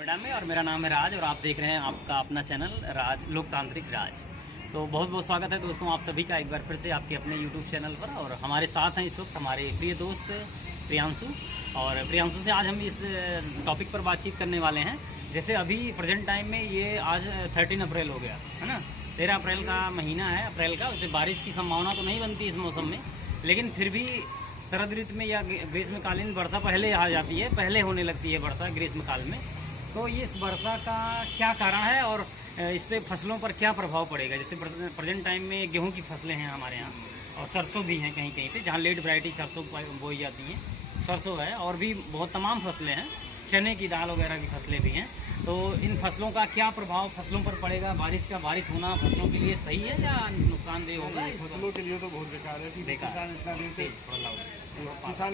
नोएडा में। और मेरा नाम है राज और आप देख रहे हैं आपका अपना चैनल राज लोकतांत्रिक राज। तो बहुत बहुत स्वागत है दोस्तों आप सभी का एक बार फिर से आपके अपने यूट्यूब चैनल पर। और हमारे साथ हैं इस वक्त हमारे प्रिय दोस्त प्रियांशु। और प्रियांशु से आज हम इस टॉपिक पर बातचीत करने वाले हैं। जैसे अभी प्रेजेंट टाइम में ये आज 13 अप्रैल हो गया है ना, 13 अप्रैल का महीना है अप्रैल का। वैसे बारिश की संभावना तो नहीं बनती इस मौसम में, लेकिन फिर भी शरद ऋतु में या ग्रीष्मकालीन वर्षा पहले आ जाती है, पहले होने लगती है वर्षा ग्रीष्मकाल में। तो ये इस वर्षा का क्या कारण है और इस पे फसलों पर क्या प्रभाव पड़ेगा। जैसे प्रेजेंट टाइम में गेहूं की फसलें हैं हमारे यहाँ और सरसों भी हैं कहीं कहीं पे, जहाँ लेट वैरायटी सरसों बोई जाती हैं, सरसों है और भी बहुत तमाम फसलें हैं, चने की दाल वगैरह की फसलें भी हैं। तो इन फसलों का क्या प्रभाव फसलों पर पड़ेगा। बारिश होना फसलों के लिए सही है या नुकसानदेह होगा। फसलों के लिए तो बहुत बेकार है कि किसान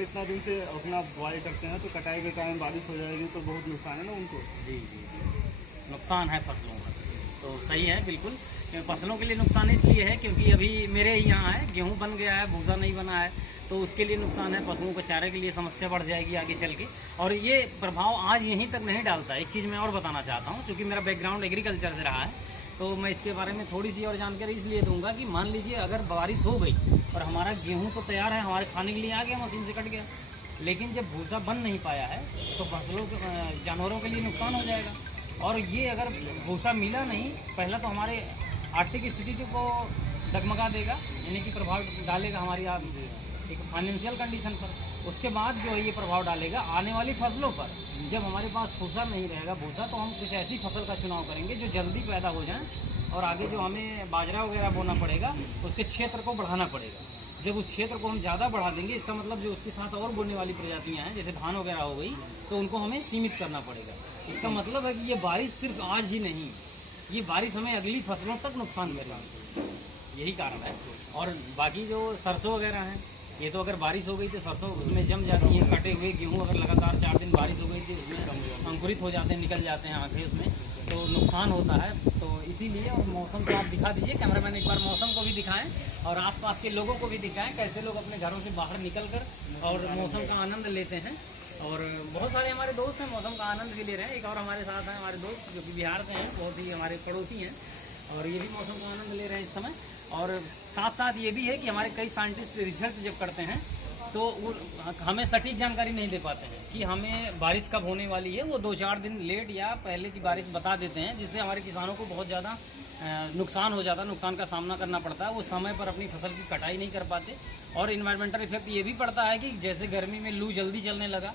इतना दिन से अपना बुआई करते हैं, तो कटाई के टाइम बारिश हो जाएगी तो बहुत नुकसान है ना उनको। जी, नुकसान है फसलों का। तो सही है बिल्कुल। फसलों के लिए नुकसान इसलिए है क्योंकि अभी मेरे ही यहाँ है गेहूं बन गया है, भूसा नहीं बना है, तो उसके लिए नुकसान है। पशुओं को चारे के लिए समस्या बढ़ जाएगी आगे चल के। और ये प्रभाव आज यहीं तक नहीं डालता। एक चीज़ मैं और बताना चाहता हूँ, क्योंकि मेरा बैकग्राउंड एग्रीकल्चर से रहा है, तो मैं इसके बारे में थोड़ी सी और जानकारी इसलिए दूंगा कि मान लीजिए अगर बारिश हो गई और हमारा गेहूँ तो तैयार है, हमारे खाने के लिए आ गया, मशीन से कट गया, लेकिन जब भूसा बन नहीं पाया है तो फसलों जानवरों के लिए नुकसान हो जाएगा। और ये अगर भूसा मिला नहीं, पहला तो हमारे आर्थिक स्थिति को डगमगा देगा, यानी कि प्रभाव डालेगा हमारी एक फाइनेंशियल कंडीशन पर। उसके बाद जो है ये प्रभाव डालेगा आने वाली फसलों पर। जब हमारे पास भूसा नहीं रहेगा भूसा, तो हम कुछ ऐसी फसल का चुनाव करेंगे जो जल्दी पैदा हो जाए और आगे जो हमें बाजरा वगैरह बोना पड़ेगा उसके क्षेत्र को बढ़ाना पड़ेगा। जब उस क्षेत्र को हम ज़्यादा बढ़ा देंगे, इसका मतलब जो उसके साथ और बोने वाली प्रजातियां हैं जैसे धान वगैरह हो गई, तो उनको हमें सीमित करना पड़ेगा। इसका मतलब है कि ये बारिश सिर्फ आज ही नहीं, ये बारिश हमें अगली फसलों तक नुकसान करेगी, यही कारण है। और बाकी जो सरसों वगैरह हैं, ये तो अगर बारिश हो गई तो सरसों उसमें जम जाती है। कटे हुए गेहूँ अगर लगातार 4 दिन बारिश हो गई थी उसमें अंकुरित हो जाते हैं, निकल जाते हैं आंखें उसमें, तो नुकसान होता है। तो इसीलिए और मौसम को आप दिखा दीजिए, कैमरामैन एक बार मौसम को भी दिखाएं और आसपास के लोगों को भी दिखाएं कैसे लोग अपने घरों से बाहर निकल कर और मौसम का आनंद लेते हैं। और बहुत सारे हमारे दोस्त हैं मौसम का आनंद भी ले रहे हैं। एक और हमारे साथ हैं हमारे दोस्त जो कि बिहार से हैं, बहुत ही हमारे पड़ोसी हैं, और ये भी मौसम का आनंद ले रहे हैं इस समय। और साथ साथ ये भी है कि हमारे कई साइंटिस्ट रिसर्च जब करते हैं तो वो हमें सटीक जानकारी नहीं दे पाते हैं कि हमें बारिश कब होने वाली है। वो 2-4 दिन लेट या पहले की बारिश बता देते हैं, जिससे हमारे किसानों को बहुत ज़्यादा नुकसान हो जाता है, नुकसान का सामना करना पड़ता है। वो समय पर अपनी फसल की कटाई नहीं कर पाते। और इन्वायरमेंटल इफेक्ट ये भी पड़ता है कि जैसे गर्मी में लू जल्दी चलने लगा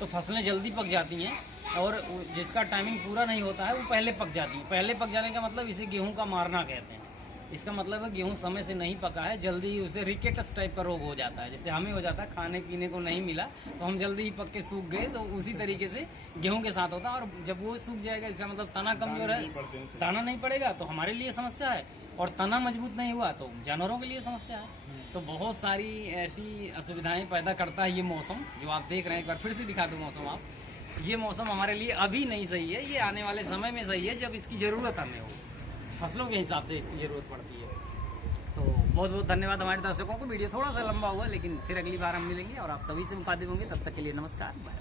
तो फसलें जल्दी पक जाती हैं, और जिसका टाइमिंग पूरा नहीं होता है वो पहले पक जाती हैं। पहले पक जाने का मतलब इसे गेहूं का मारना कहते हैं। इसका मतलब है गेहूं समय से नहीं पका है, जल्दी ही उसे रिकेटस टाइप का रोग हो जाता है। जैसे हमें हो जाता है, खाने पीने को नहीं मिला तो हम जल्दी ही पक के सूख गए, तो उसी तरीके से गेहूं के साथ होता है। और जब वो सूख जाएगा, इसका मतलब तना कमजोर है, तना नहीं पड़ेगा तो हमारे लिए समस्या है, और तना मजबूत नहीं हुआ तो जानवरों के लिए समस्या है। तो बहुत सारी ऐसी असुविधाएं पैदा करता है ये मौसम जो आप देख रहे हैं। एक बार फिर से दिखा दूं मौसम आप, ये मौसम हमारे लिए अभी नहीं सही है, ये आने वाले समय में सही है जब इसकी ज़रूरत हमें हो, फसलों के हिसाब से इसकी ज़रूरत पड़ती है। तो बहुत बहुत धन्यवाद हमारे दर्शकों को। वीडियो थोड़ा सा लंबा हुआ, लेकिन फिर अगली बार हम मिलेंगे और आप सभी से मुखातिब होंगे। तब तक के लिए नमस्कार, बाय।